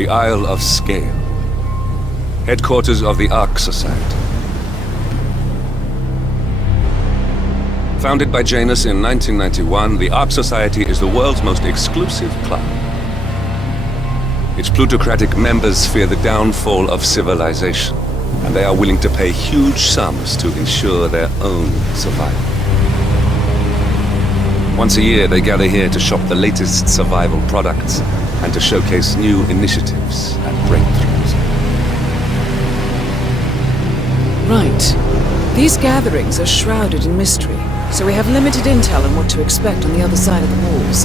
the Isle of Scale, headquarters of the Ark Society. Founded by Janus in 1991, the Ark Society is the world's most exclusive club. Its plutocratic members fear the downfall of civilization, and they are willing to pay huge sums to ensure their own survival. Once a year, they gather here to shop the latest survival products and to showcase new initiatives and breakthroughs. Right. These gatherings are shrouded in mystery, so we have limited intel on what to expect on the other side of the walls.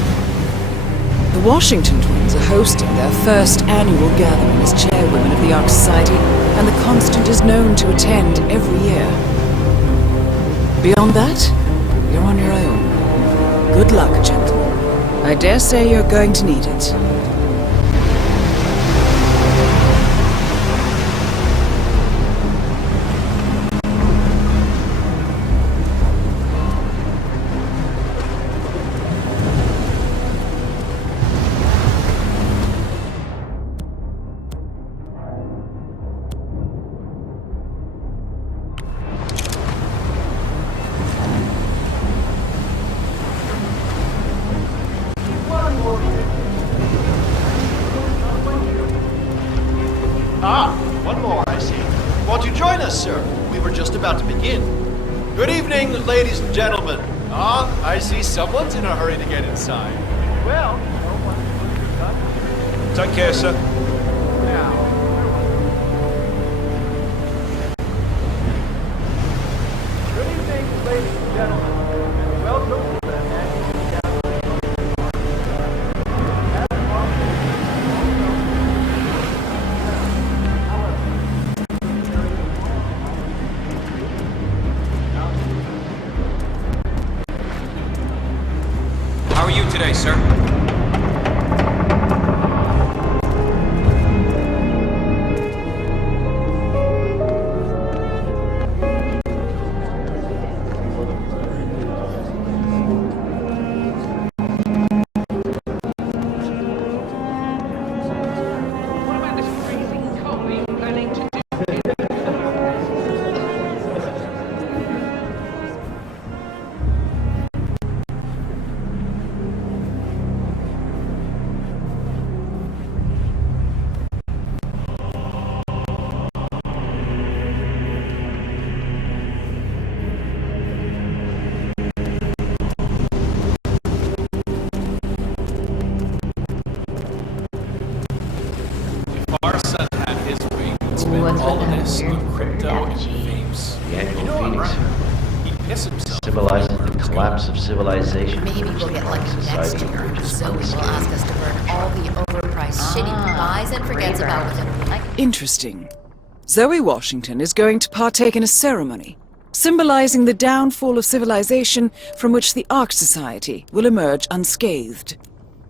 The Washington twins are hosting their first annual gathering as chairwomen of the Ark Society, and the Constant is known to attend every year. Beyond that, you're on your own. Good luck, gentlemen. I dare say you're going to need it. One more, I see. Won't you join us, sir? We were just about to begin. Good evening, ladies and gentlemen. I see someone's in a hurry to get inside. Well, no one. Take care, sir. Now. Good evening, ladies and gentlemen, and welcome to the annual How are you today, sir? Our son had his way and spent all of this on crypto and vapes. The annual You know what, Phoenix right? He'd piss himself. symbolizing the collapse of civilization. Maybe we'll get lucky next Society year. emerges Zoe will ask us to burn all the overpriced shit he buys and forgets about with him. Interesting. Zoe Washington is going to partake in a ceremony, symbolizing the downfall of civilization from which the Ark Society will emerge unscathed.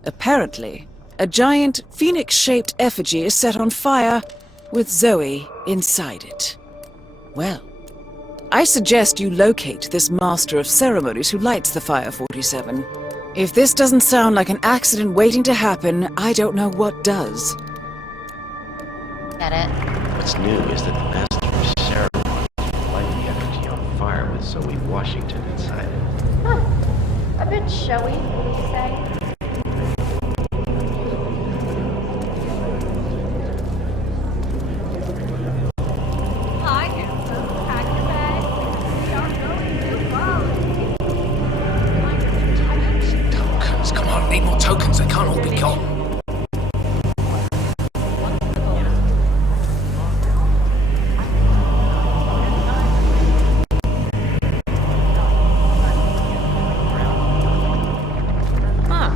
Apparently, a giant phoenix-shaped effigy is set on fire, with Zoe inside it. Well, I suggest you locate this master of ceremonies who lights the Fire 47. If this doesn't sound like an accident waiting to happen, I don't know what does. Get it? What's new is that the master of ceremonies will light the effigy on fire with Zoe Washington inside it. Huh. A bit showy, would you say? Hi, handsome. Pack your bags. We are going to Bali. Tokens, come on, need more tokens. They can't all be gone. Huh.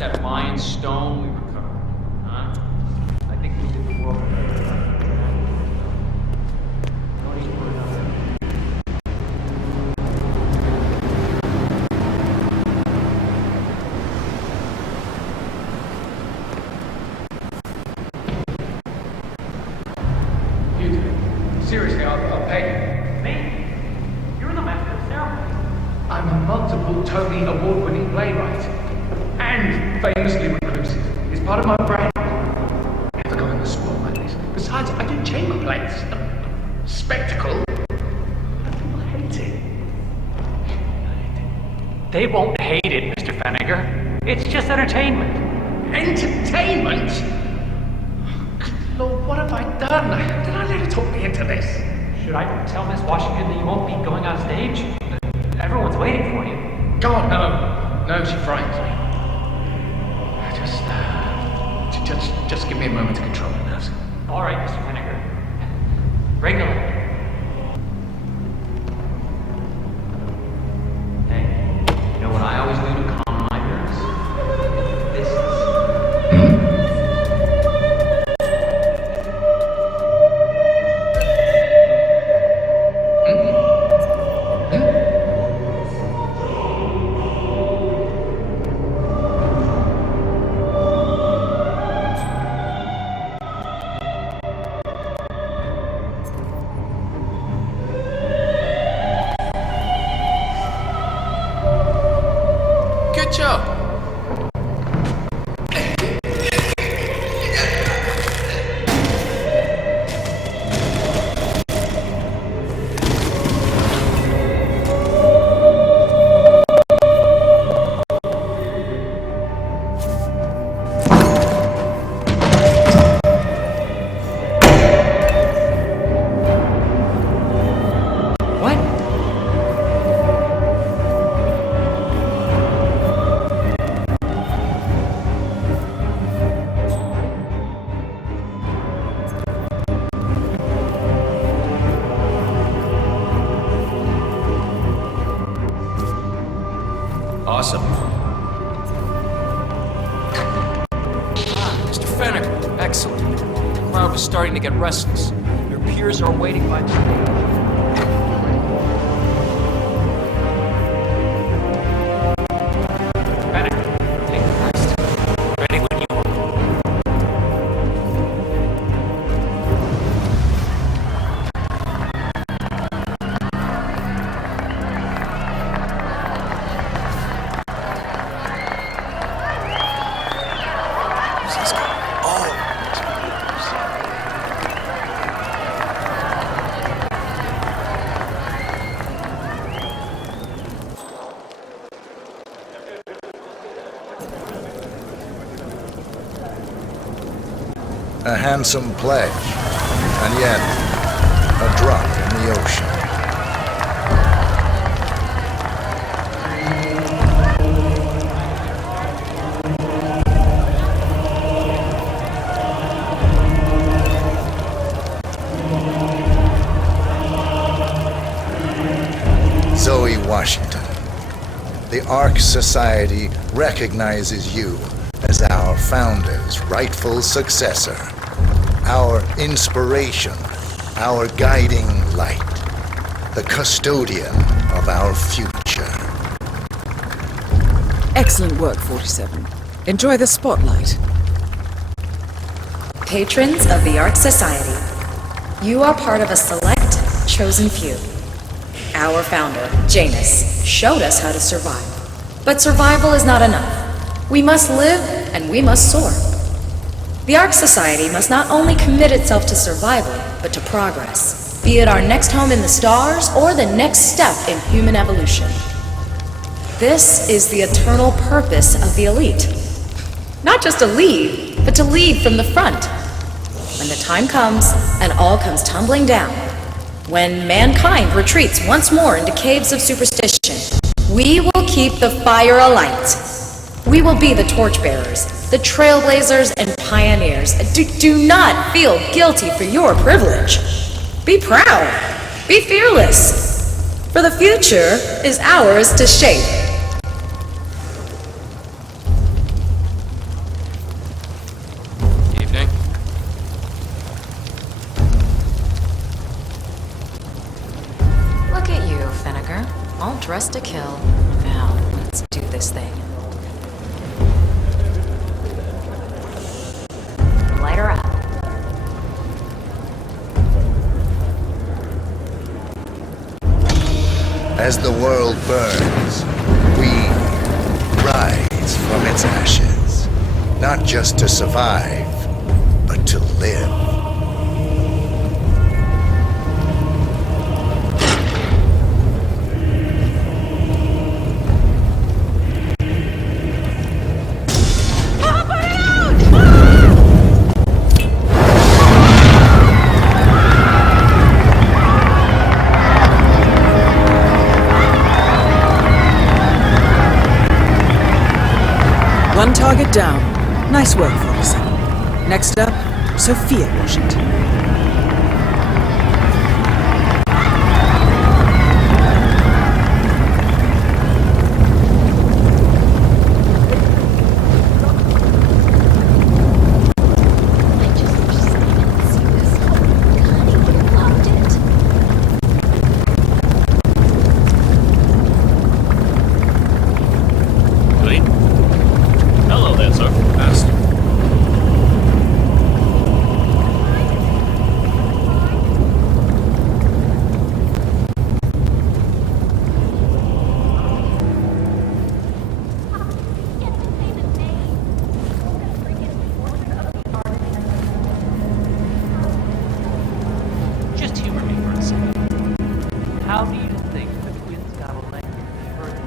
that lion stone we recovered? Huh? I think we did the world a favor. No need to put it out there. Seriously, I'll pay you. Me? You're the master of ceremonies. I'm a multiple Tony award-winning playwright. And famously reclusive. It's part of my brand. Never go in the spot like this. Besides, I do chamber plays. Spectacle. But people hate it. They won't hate it, Mr. Feniger. It's just entertainment. Entertainment? Good Lord, what have I done? Did I let her talk me into this? Should I tell Miss Washington that you won't be going on stage? Everyone's waiting for you. God, no. No, she frightens me. Just give me a moment to control my nerves. All right, Mr. Feniger. Regular. Hey, you know what I always do to calm my nerves? This is... Good job. Awesome. Mr. Feniger, excellent. The crowd was starting to get restless. Your peers are waiting by the... A handsome pledge, and yet a drop in the ocean. Zoe Washington, the Ark Society recognizes you as our founder's rightful successor, our inspiration, our guiding light, the custodian of our future. Excellent work, 47. Enjoy the spotlight. Patrons of the Ark Society, you are part of a select, chosen few. Our founder, Janus, showed us how to survive. But survival is not enough. We must live and we must soar. The Ark Society must not only commit itself to survival, but to progress, be it our next home in the stars or the next step in human evolution. This is the eternal purpose of the elite. Not just to lead, but to lead from the front. When the time comes and all comes tumbling down, when mankind retreats once more into caves of superstition, we will keep the fire alight. We will be the torchbearers, the trailblazers and pioneers. Do not feel guilty for your privilege. Be proud. Be fearless. For the future is ours to shape. rest to kill. Now, let's do this thing. Light her up. As the world burns, we rise from its ashes. Not just to survive, but to live. One target down. Nice work, 47. Next up, Sophia Washington. Hello there, sir. Just humor me for a second. How do you think the twins got elected first?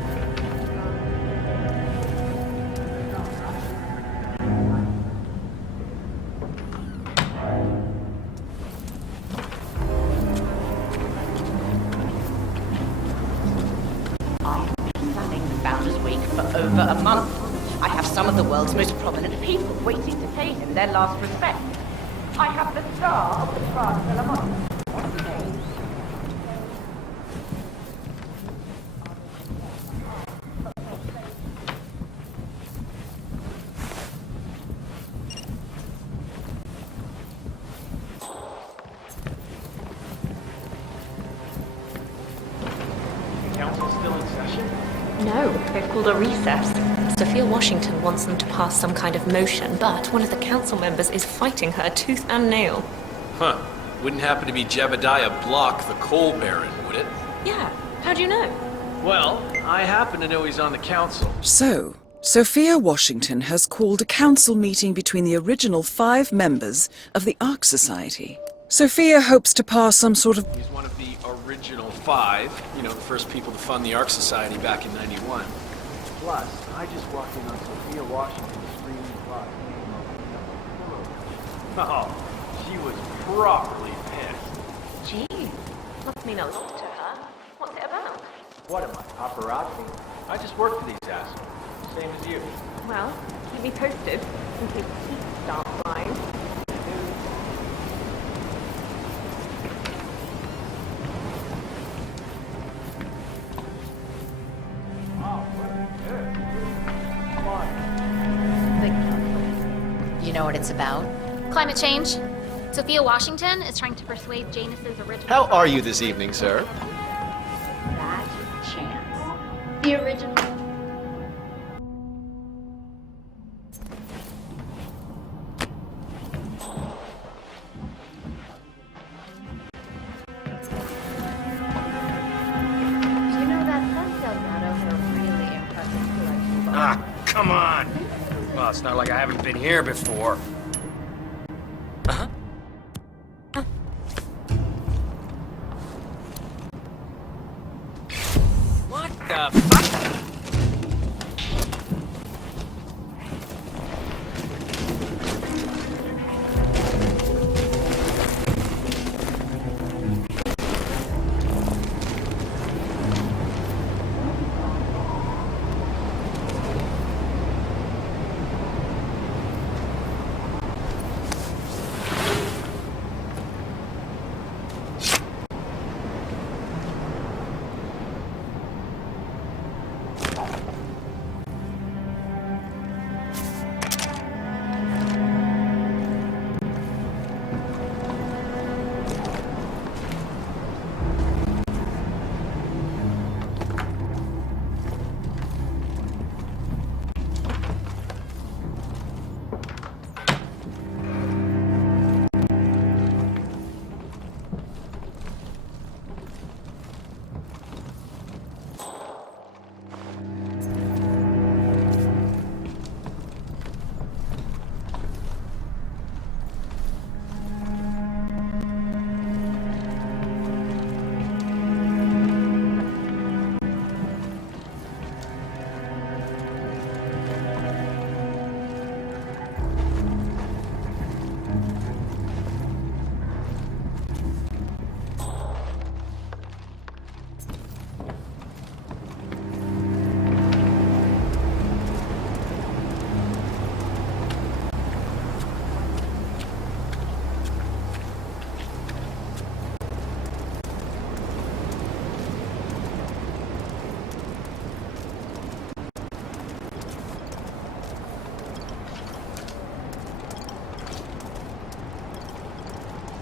I have been planning the Founders Week for over a month. I have some of the world's most prominent people waiting to pay him their last respect. I have the star of the France Philharmonic on stage. Council still in session? No, they've called a recess. Sophia Washington wants them to pass some kind of motion, but one of the council members is fighting her tooth and nail. Huh. Wouldn't happen to be Jebediah Block, the coal baron, would it? Yeah, how'd you know? Well, I happen to know he's on the council. So, Sophia Washington has called a council meeting between the original 5 members of the Ark Society. Sophia hopes to pass some sort of... He's one of the original 5, you know, the first people to fund the Ark Society back in '91. Plus, I just walked in on Sophia Washington screaming Block's name. Oh, she was properly pissed. Gee, must mean a lot to her. What's it about? What am I, paparazzi? I just work for these assholes. Same as you. Well, keep me posted in case teeth start flying. You know what it's about? Climate change. Sophia Washington is trying to persuade Janus's original... How are you this evening, sir? That chance. The original... You know, that Sunset Meadow had a really impressive collection. Ah, come on! Well, it's not like I haven't been here before. Uh-huh. What the fuck?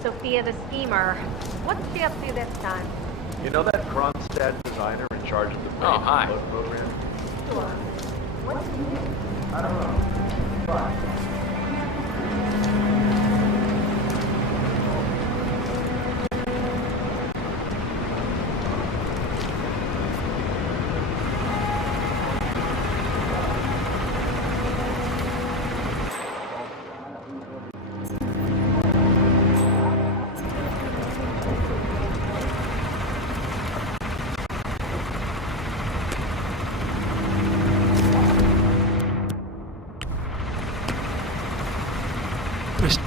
Sophia the Schemer. What's she up to this time? You know that Kronstadt designer in charge of the Brain Upload program? Sure. What's she do? I don't know. But Mr.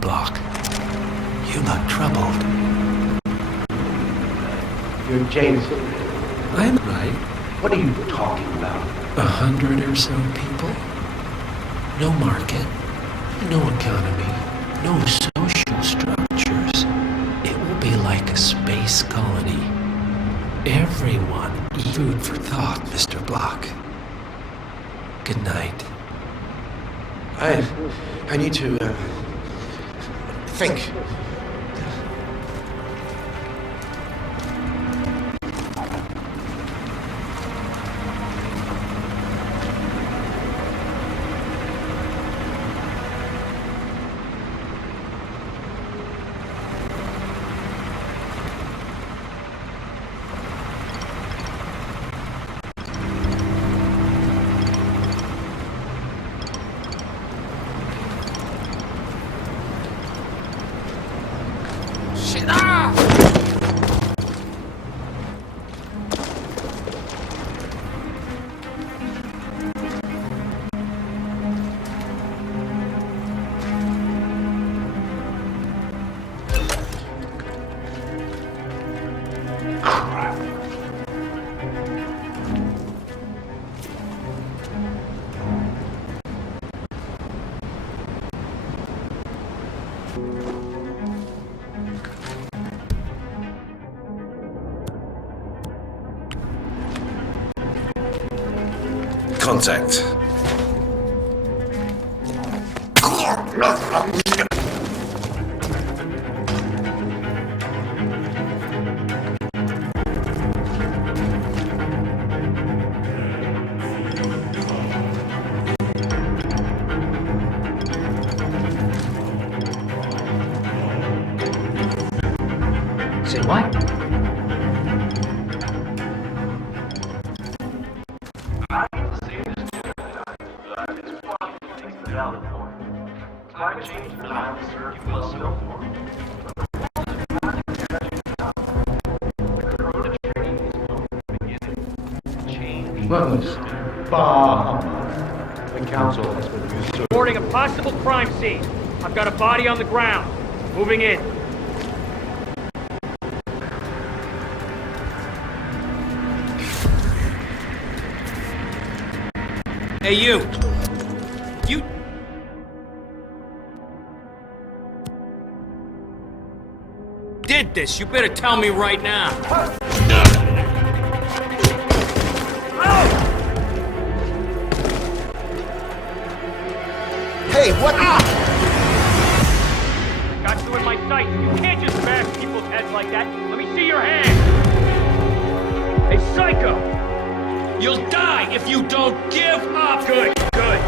Block, you look troubled. You're James. I'm right. What are you talking about? 100 or so people. No market, no economy, no social structures. It will be like a space colony. Everyone eat food for thought, Mr. Block. Good night. I need to, think. Contact. Say what? the council has been usurped. Reporting a possible crime scene. I've got a body on the ground. Moving in. Hey, you! You... did this! You better tell me right now! Hey, what? Got you in my sight. You can't just bash people's heads like that. Let me see your hand. Hey, psycho! You'll die if you don't give up! Good, good.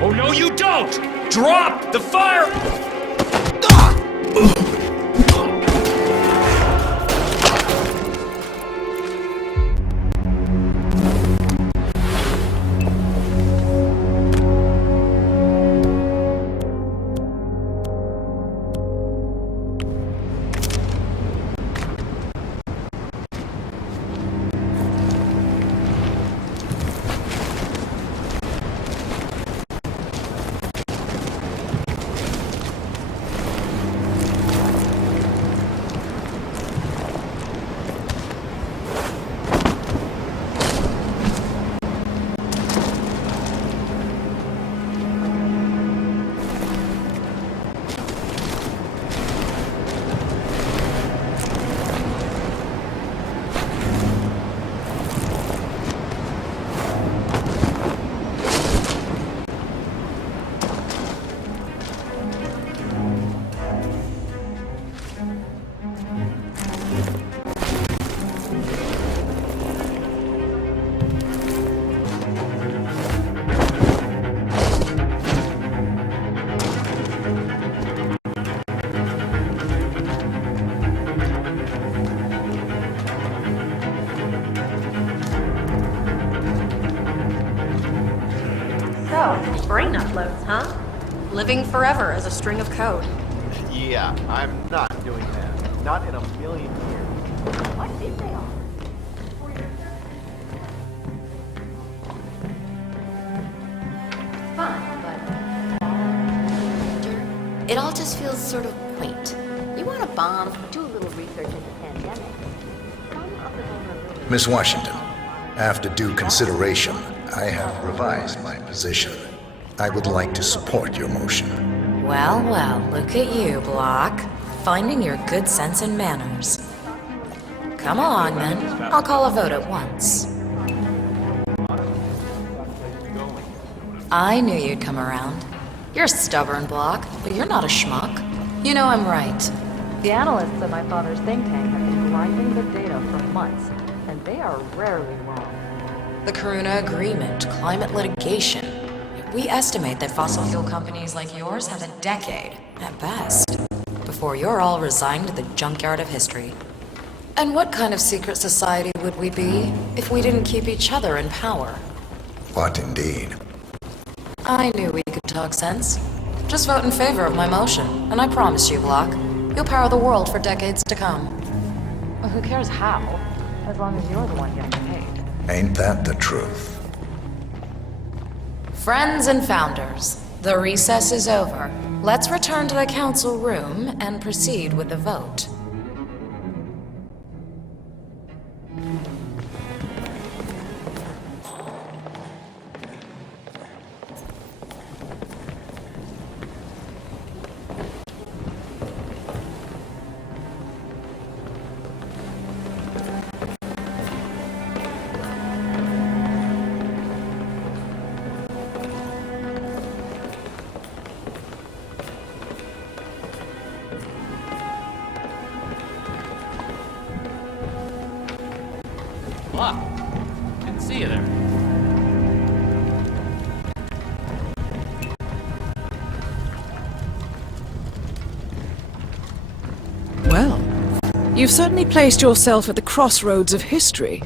Oh, no, you don't! Drop the fire! So, brain uploads, huh? Living forever as a string of code. Yeah, I'm not doing that. Not in a million years. What did they offer? Fine, but... It all just feels sort of quaint. You want a bomb? Do a little research into pandemics. Some of the vulnerabilities... Miss Washington, after due consideration, I have revised my position. I would like to support your motion. Well, well, look at you, Block. Finding your good sense and manners. Come along, then. I'll call a vote at once. I knew you'd come around. You're a stubborn, Block, but you're not a schmuck. You know I'm right. The analysts at my father's think tank have been grinding the data for months, and they are rarely wrong. The Karuna Agreement, climate litigation. We estimate that fossil fuel companies like yours have a decade, at best, before you're all resigned to the junkyard of history. And what kind of secret society would we be if we didn't keep each other in power? What indeed? I knew we could talk sense. Just vote in favor of my motion, and I promise you, Block, you'll power the world for decades to come. Well, who cares how, as long as you're the one getting paid. Ain't that the truth? Friends and founders, the recess is over. Let's return to the council room and proceed with the vote. Block. Didn't see you there. Well, you've certainly placed yourself at the crossroads of history.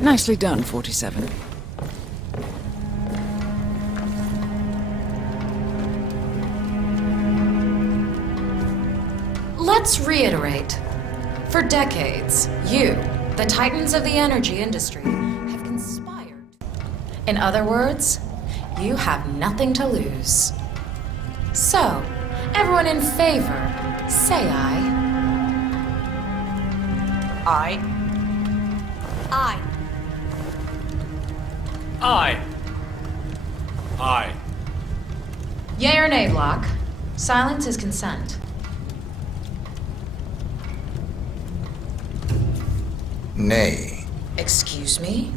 Nicely done, 47. Let's reiterate. For decades, you, the titans of the energy industry, have conspired. In other words, you have nothing to lose. So, everyone in favor, say aye. Aye. Aye. Aye. Aye. Yea or nay, Block? Silence is consent. Nay. Excuse me?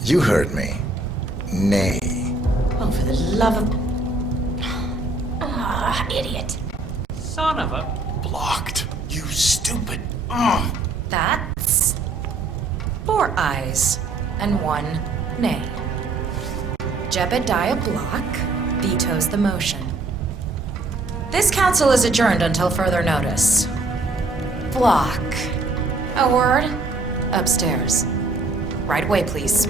You heard me. Nay. Oh, for the love of... Ah, idiot. Son of a... Blocked. You stupid. That's... 4 ayes and 1 nay. Jebediah Block vetoes the motion. This council is adjourned until further notice. Block. A word? Upstairs. Right away, please.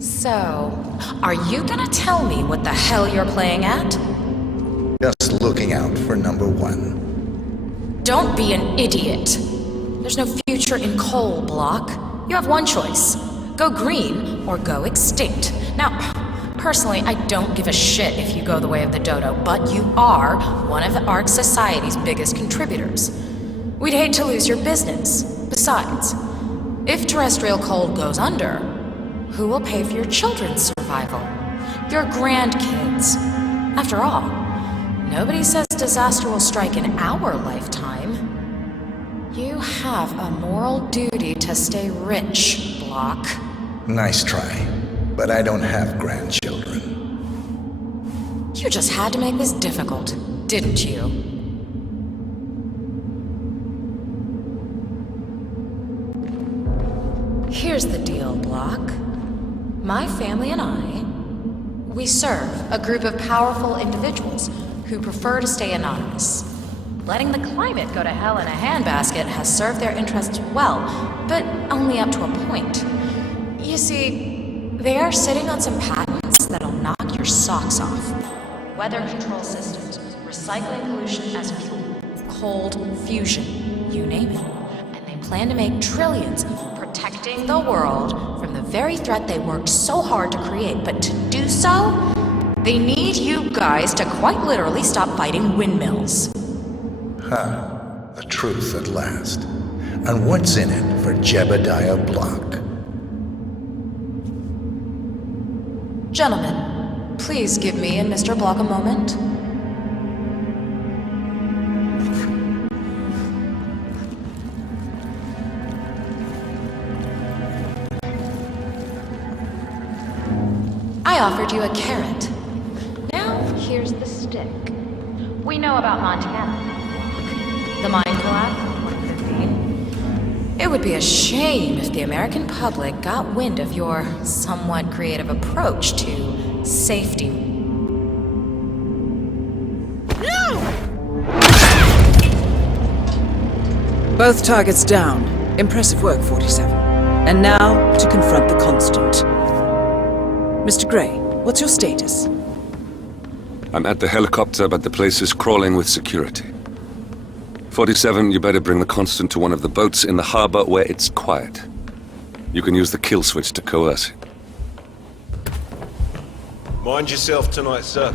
So, are you gonna tell me what the hell you're playing at? Just looking out for number 1. Don't be an idiot. There's no future in coal, Block. You have one choice. Go green or go extinct. Now, personally, I don't give a shit if you go the way of the dodo, but you are one of the Ark Society's biggest contributors. We'd hate to lose your business. Besides, If terrestrial coal goes under, who will pay for your children's survival? Your grandkids? After all, nobody says disaster will strike in our lifetime. You have a moral duty to stay rich, Block. Nice try, but I don't have grandchildren. You just had to make this difficult, didn't you? Here's the deal, Block. My family and I, we serve a group of powerful individuals who prefer to stay anonymous. Letting the climate go to hell in a handbasket has served their interests well, but only up to a point. You see, they are sitting on some patents that'll knock your socks off. Weather control systems, recycling pollution as fuel, cold fusion, you name it. And they plan to make trillions protecting the world from the very threat they worked so hard to create. But to do so, they need you guys to quite literally stop fighting windmills. The truth at last. And what's in it for Jebediah Block? Gentlemen, please give me and Mr. Block a moment. I offered you a carrot. Now, here's the stick. We know about Montana. The mine collapse in 2015. It would be a shame if the American public got wind of your somewhat creative approach to safety. Both targets down. Impressive work, 47. And now, to confront the Constant. Mr. Gray, what's your status? I'm at the helicopter, but the place is crawling with security. 47, you better bring the Constant to one of the boats in the harbor where it's quiet. You can use the kill switch to coerce it. Mind yourself tonight, sir.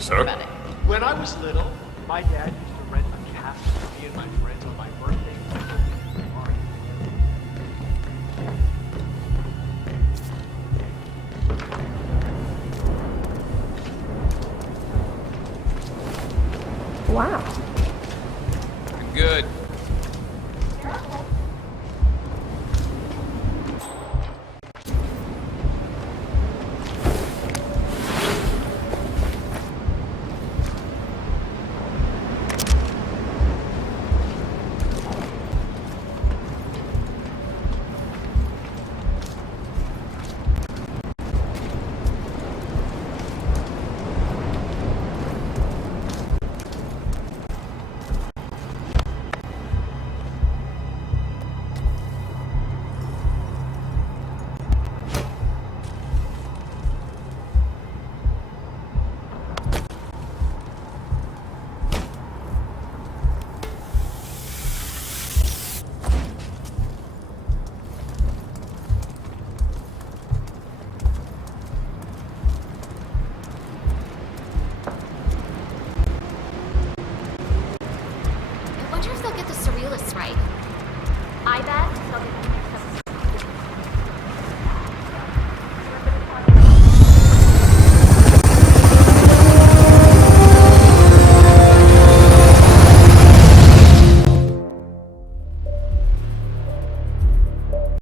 Sure. About it. When I was little, my dad used to rent a castle for me and my friends on my birthday. Wow. Good.